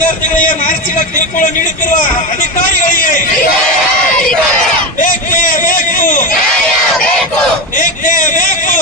ವಿದ್ಯಾರ್ಥಿಗಳಿಗೆ ಮಾನಸಿಕ ಕಿರುಕುಳ ನೀಡುತ್ತಿರುವ ಅಧಿಕಾರಿಗಳಿಗೆ ಬೇಕೇ ಬೇಕು. ಬೇಕು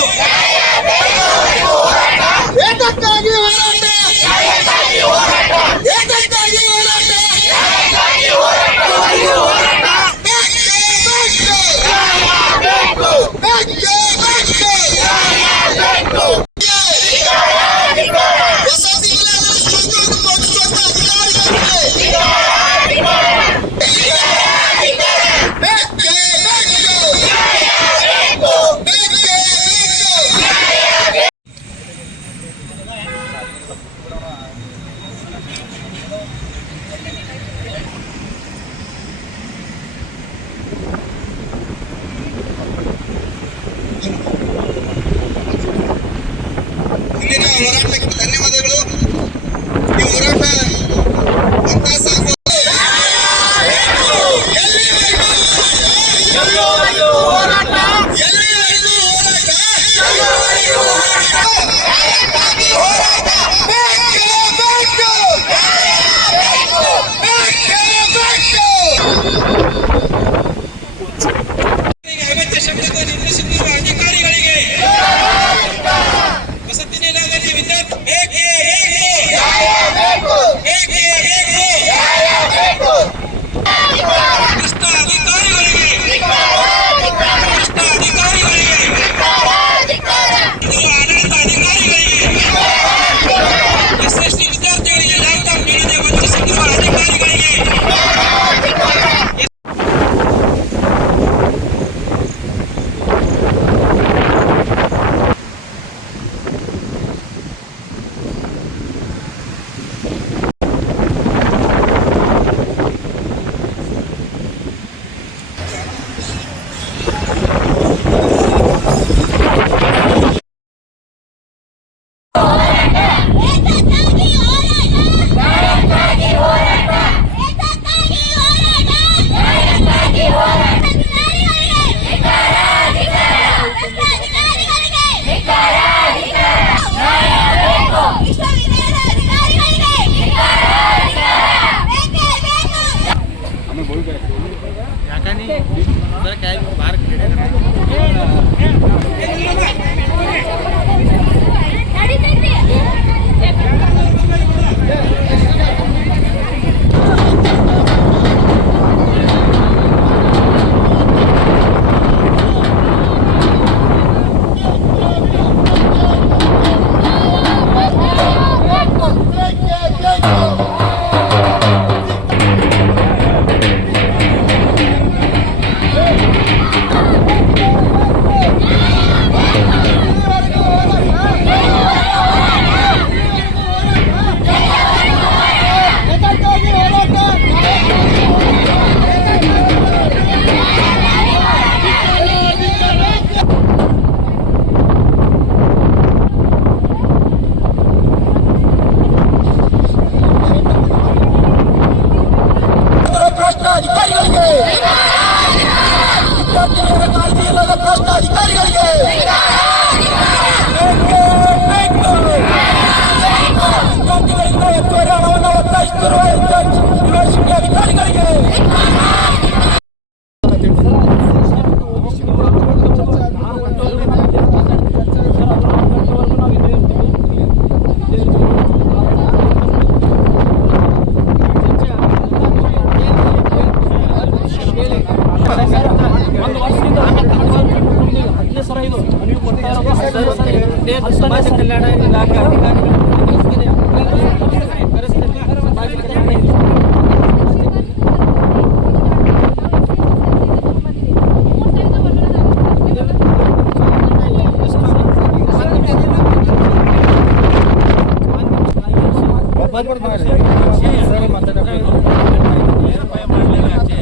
Героям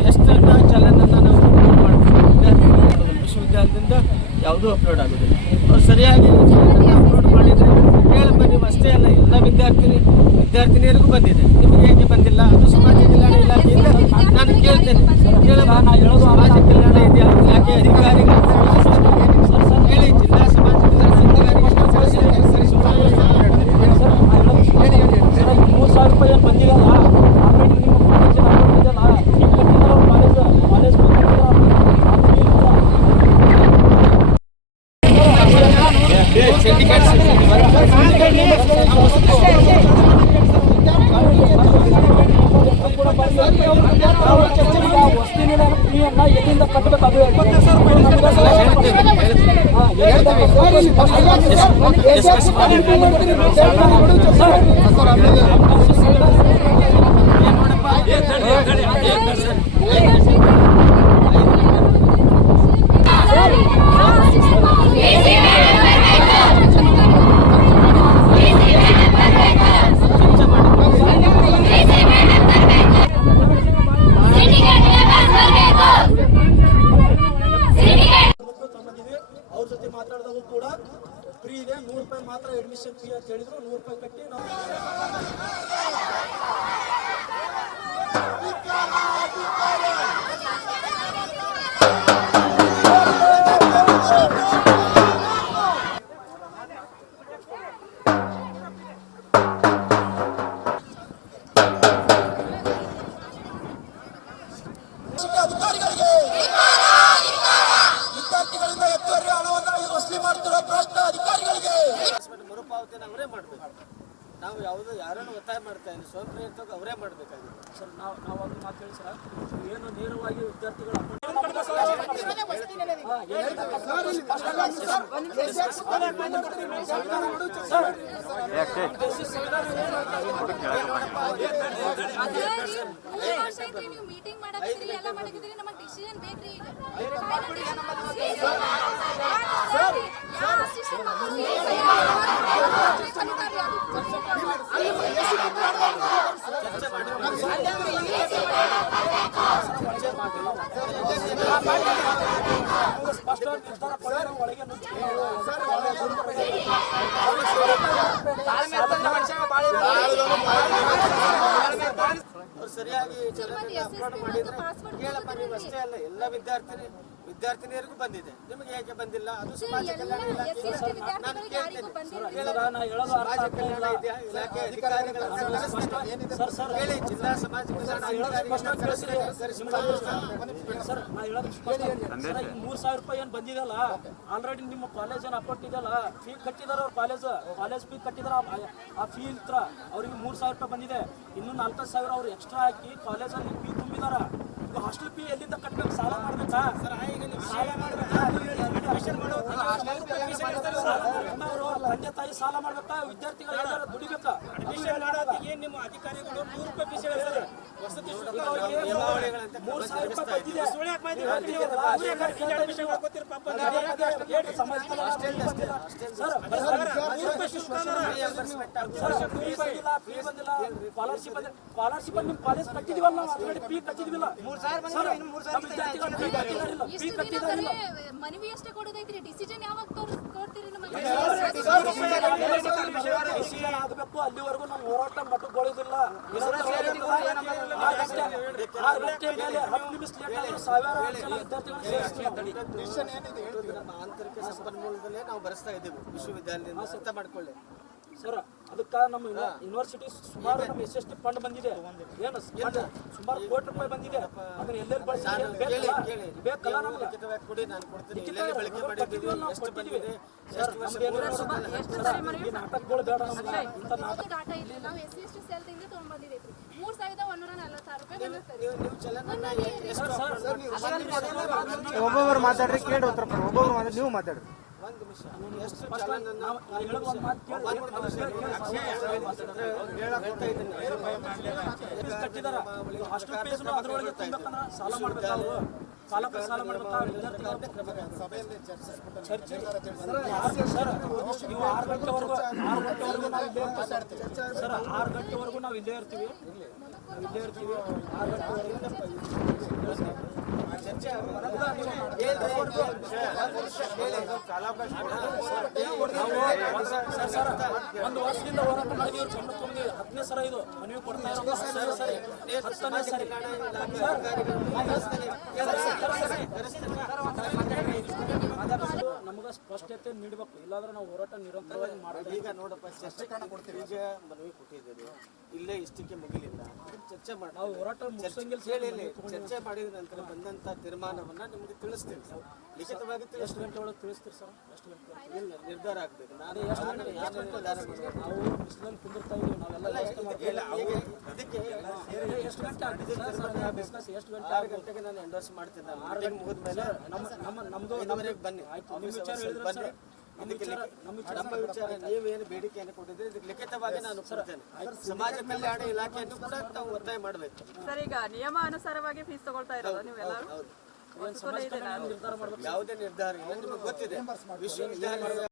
ಎಷ್ಟನ್ನ ಚಾನಲನ್ನು ನಾವು ಮಾಡ್ತೀವಿ ವಿಶ್ವವಿದ್ಯಾಲಯದಿಂದ ಯಾವುದೂ ಅಪ್ಲೋಡ್ ಆಗೋದಿಲ್ಲ ಅವ್ರು ಸರಿಯಾಗಿ ಅಪ್ಲೋಡ್ ಮಾಡಿದ್ರೆ ಕೇಳಿ ನೀವು ಅಷ್ಟೇ ಅಲ್ಲ ಎಲ್ಲ ವಿದ್ಯಾರ್ಥಿನಿ ವಿದ್ಯಾರ್ಥಿನಿಯರಿಗೂ ಬಂದಿದೆ ನಿಮಗೆ ಹೇಗೆ ಬಂದಿಲ್ಲ ಅದು ಸಮಾಜ ಕಲ್ಯಾಣ ಇಲಾಖೆಯಿಂದ ನಾನು ಕೇಳ್ತೇನೆ ಕೇಳಿ ನಾನು ಹೇಳೋದು ಸಮಾಜ ಕಲ್ಯಾಣ ಯಾಕೆ ಅಧಿಕಾರಿಗಳು ಹೇಳಿ ಎಲ್ಲಿಂದ ಕಟ್ಟಬೇಕು ಅದು ತಮ್ಮದಿದೆ ಅಧಿಕಾರಿಗಳಿಗೆ. ವಿದ್ಯಾರ್ಥಿಗಳಿಂದ ಹೆಚ್ಚುವರಿ ಹಣವನ್ನು ವಸೂಲಿ ಮಾಡುತ್ತಿರುವ ಭ್ರಷ್ಟ ಅಧಿಕಾರಿಗಳಿಗೆ. ಮರುಪಾವತಿನ ಅವರೇ ಮಾಡಬೇಕು. ನಾವು ಯಾವುದೋ ಯಾರನ್ನು ಒತ್ತಾಯ ಮಾಡ್ತಾ ಇದ್ದೀವಿ ಸ್ವಯಂ ಪ್ರೇರಿತವಾಗಿ ಅವರೇ ಮಾಡಬೇಕಾಗಿದೆ. ಸರ್ ನಾವು ನಾವು ಒಂದು ಮಾತು ಹೇಳಿ ಸರ್ ಏನು ನೇರವಾಗಿ ವಿದ್ಯಾರ್ಥಿಗಳ ಮೀಟಿಂಗ್ ಮಾಡಕತ್ತೀರಿ ಎಲ್ಲ ಮಾಡಕತ್ತೀರಿ ನಮಗೆ ಡಿಸಿಷನ್ ಬೇಕ್ರಿ ಈಗ ಸ್ಪಷ್ಟವಾಗಿ ನಿರ್ಧಾರ ಪಡೆದು ಒಳಗೆ ಅವ್ರು ಸರಿಯಾಗಿ ಚಲನೆ ಅಪ್ಲೋಡ್ ಮಾಡಿದ್ರೆ ಕೇಳಪ್ಪ ನೀವು ಅಷ್ಟೇ ಅಲ್ಲ ಎಲ್ಲ ವಿದ್ಯಾರ್ಥಿನಿ. ವಿದ್ಯಾರ್ಥಿನಿಯರಿಗೂ ಬಂದಿದೆ. ನಿಮಗೆ ಯಾಕೆ ಬಂದಿಲ್ಲ? ಅದು ಸಮಾಜ ಕಲ್ಯಾಣ ಇಲಾಖೆ ನಾನು ಕೇಳ್ತೇನೆ. ಜಿಲ್ಲಾ ಸಮಾಜ ಕಲ್ಯಾಣ ಅಧಿಕಾರಿಗಳನ್ನ ಸರ್ ನಾ ಹೇಳೋದು ಈಗ ಮೂರ್ ಸಾವಿರ ರೂಪಾಯಿ ಏನ್ ಬಂದಿದಲ್ಲ ಆಲ್ರೆಡಿ ನಿಮ್ಮ ಕಾಲೇಜ್ ಏನ್ ಅಪ್ಪಟ್ ಇದೆಯಲ್ಲ ಫೀ ಕಟ್ಟಿದಾರ ಅವ್ರ ಕಾಲೇಜ್ ಕಾಲೇಜ್ ಫೀ ಕಟ್ಟಿದಾರ ಆ- ಆ ಫೀ ಇತ್ರ ಅವ್ರಿಗೆ ಮೂರ್ ಸಾವಿರ ರೂಪಾಯಿ ಬಂದಿದೆ. ಇನ್ನು ನಾಲ್ಕೈದು ಸಾವಿರ ಅವ್ರು ಎಕ್ಸ್ಟ್ರಾ ಹಾಕಿ ಕಾಲೇಜಲ್ಲಿ ಫೀ ತುಂಬಿದಾರ. ಈಗ ಹಾಸ್ಟೆಲ್ ಫೀ ಎಲ್ಲಿಂದ ಕಟ್ಟಬೇಕು ಸಾಲ ಮಾಡ್ಬೇಕಾ? ಸಾಲ ಮಾಡ್ಬೇಕಾ? ತಂದೆ ತಾಯಿ ಸಾಲ ಮಾಡ್ಬೇಕಾ? ವಿದ್ಯಾರ್ಥಿಗಳು ದುಡಿಬೇಕಾ? ಅಡ್ಮಿಷನ್ ಏನು ನಿಮ್ಮ ಅಧಿಕಾರಿಗಳು ನೂರು ರೂಪಾಯಿ ಫೀಸ್ ಹೇಳ್ತಾರೆ ವಸತಿ ಶುಲ್ಕ ಅವ್ರಿಗೆ ಮೂರು ಸಾವಿರ ರೂಪಾಯಿ ಬಂದಿದೆ ಸರ್ ಸ್ಕಾಲರ್ಶಿಪ್ ಸ್ಕಾಲರ್ಶಿಪ್ ನಿಮ್ಮ ಕಾಲೇಜ್ ಕಟ್ಟಿದಿವಲ್ಲ ನಾವು ಆಲ್ರೆಡಿ ಫೀ ಕಟ್ಟಿದ್ವಿಲ್ಲ ಫೀ ಇಷ್ಟು ದಿನ ಕಟ್ಟಿದಾರಿಲ್ಲ ಬರೀ ಮನವಿ ಅಷ್ಟೇ ಕೊಡೋದೈತ್ರಿ ಡಿಸಿಷನ್ ಯಾವಾಗ ತೋರ್- ಕೊಡ್ತೀರಿ ನಮಗೆ ಆಗಬೇಕು ಅಲ್ಲಿವರೆಗೂ ನಮ್ಮ ಹೋರಾಟ ಗಂಟೆ ಆರು ಗಂಟೆ ಮೇಲೆ ಹತ್ತು ನಿಮಿಷ ಲೇಟ್ ಆದರೂ ಸಾವಿರಾರು ಜನ ವಿದ್ಯಾರ್ಥಿಗಳು ಸೇರಿಸ್ತೀವಿ ನಮ್ಮ ಆಂತರಿಕ ಸಂಪನ್ಮೂಲದಲ್ಲೇ ನಾವು ಬರೆಸ್ತಾ ಇದ್ದೀವಿ ವಿಶ್ವವಿದ್ಯಾಲಯದಿಂದ ಅರ್ಥ ಮಾಡ್ಕೊಳ್ಳಿ ಸರ್ ಅದಕ್ಕೆ ನಮ್ಮ ಯೂನಿವರ್ಸಿಟಿ ಸುಮಾರು ನಮ್ಮ ಎಸ್ ಎಸ್ ಟಿ ಫಂಡ್ ಬಂದಿದೆ ಏನು ಸುಮಾರು ಕೋಟಿ ರೂಪಾಯಿ ಬಂದಿದೆ ಅದನ್ನ ಎಲ್ಲೆಲ್ಲಿ ಬಳಸಿ ಬೇಕಲ್ಲ ಬೇಕಲ್ಲ ನಮ್ಗೆ ಲಿಖಿತವಾಗಿ ಕೊಡಿ ನಾನು ಕೊಡ್ತೀನಿ ಎಲ್ಲೆಲ್ಲಿ ಬಳಕೆ ಮಾಡಿದ್ದೀವಿ ಎಷ್ಟು ಬಂದಿದೆ ನಾಟಕಗಳು ಬೇಡ ನಮ್ಗೆ. ಇಂಥ ನಾಟಕ ನಾವು ಎಸ್ ಸಿ ಎಸ್ ಟಿ ಸೆಲ್ದಿಂದ ಒಬ್ಬೊಬ್ರು ಮಾತಾಡ್ರಿ, ಕೇಳಿ ಉತ್ತರ ಕೊಡಿ. ಒಬ್ಬೊಬ್ರು ಮಾತಾಡಿ ನೀವು ಮಾತಾಡ್ರಿ. ಸಾಲ ಸಾಲ ಮಾಡ್ಬೇಕಾ ಚರ್ಚೆ ಆರು ಆರು ನಾವು ಸರ್, ಆರು ಗಂಟೆವರೆಗೂ ನಾವು ಇಲ್ಲೇ ಇರ್ತೀವಿ. ಸರ್ ಸರ್ ಒಂದು ವರ್ಷದಿಂದ ಹೋರಾಟ ಮಾಡಿದೀವಿ ಗಮನ ತುಂಬಿ ಹತ್ತನೇ ಸರ ಇದು ಮನವಿ ಕೊಡ್ತಾ ಇರೋದು ಹತ್ತನೇ ಸರಿ ಹತ್ತನೇ ಸರಿ ಸರ್ ನಮ್ಗೆ ಸ್ಪಷ್ಟತೆ ನೀಡಬೇಕು ಇಲ್ಲಾಂದ್ರೆ ನಾವು ಹೋರಾಟ ನಿರಂತರವಾಗಿ ಮಾಡ್ತೀವಿ ಈಗ ನೋಡಪ್ಪ ಚರ್ಚೆ ಈಗ ಮನವಿ ಕೊಟ್ಟಿದ್ದೀವಿ ಇಲ್ಲೇ ಇಷ್ಟಕ್ಕೆ ಅದನ್ನ ಚರ್ಚೆ ಮಾಡಿ ನಾವು ಹೋರಾಟ ಇಲ್ಲಿ. ಚರ್ಚೆ ಮಾಡಿದ ನಂತರ ಬಂದಂತ ತೀರ್ಮಾನವನ್ನ ನಿಮಗೆ ತಿಳಿಸ್ತೀನಿ ಲಿಖಿತವಾಗಿ ಎಷ್ಟು ಗಂಟೆ ಒಳಗೆ ತಿಳಿಸ್ತೀರಿ ಸರ್? ಎಷ್ಟು ಗಂಟೆ ಇಲ್ಲ, ನಿರ್ಧಾರ ಆಗ್ಬೇಕು. ನಾನು ಎಷ್ಟು ಗಂಟೆ. ನಾವು ಬಿಸಿಲಲ್ಲಿ ಕುಂದಿರ್ತಾ ಇದ್ದೀವಿ ನಾವೆಲ್ಲ ಅದಕ್ಕೆ ಎಷ್ಟು ಗಂಟೆ ಸರ್? ಸರ್ ಬಿಸ್ನೆಸ್ ಎಷ್ಟು ಗಂಟೆ ಆರು ಗಂಟೆಗೆ ನಾನು ಎಂಡೋರ್ಸ್ ಮಾಡ್ತೀನಿ ಆರು ಗಂಟೆ ಮುಗಿದ ಮೇಲೆ ನಮ್ಮ ನಮ್ಮ ನಮ್ದು ಬನ್ನಿ. ಆಯ್ತು ನಿಮ್ಮ ವಿಚಾರ ಬನ್ನಿ. ಸರ್. ಇದಕ್ಕೆ ನಮ್ಮ ವಿಚಾರ ನಮ್ಮ ವಿಚಾರ ನೀವೇನು ಬೇಡಿಕೆಯನ್ನು ಕೊಟ್ಟಿದ್ರೆ ಇದಕ್ಕೆ ಲಿಖಿತವಾಗಿ ನಾನು ಸಮಾಜ ಕಲ್ಯಾಣ ಇಲಾಖೆಯನ್ನು ಕೂಡ ತಾವು ಒತ್ತಾಯ ಮಾಡಬೇಕು. ಸರ್ ಈಗ ನಿಯಮ ಅನುಸಾರವಾಗಿ ಫೀಸ್ ತಗೊಳ್ತಾ ಇರೋದು ನೀವೆಲ್ಲರೂ ಯಾವುದೇ ನಿರ್ಧಾರ ಇಲ್ಲ ನಿಮಗೆ ಗೊತ್ತಿದೆ.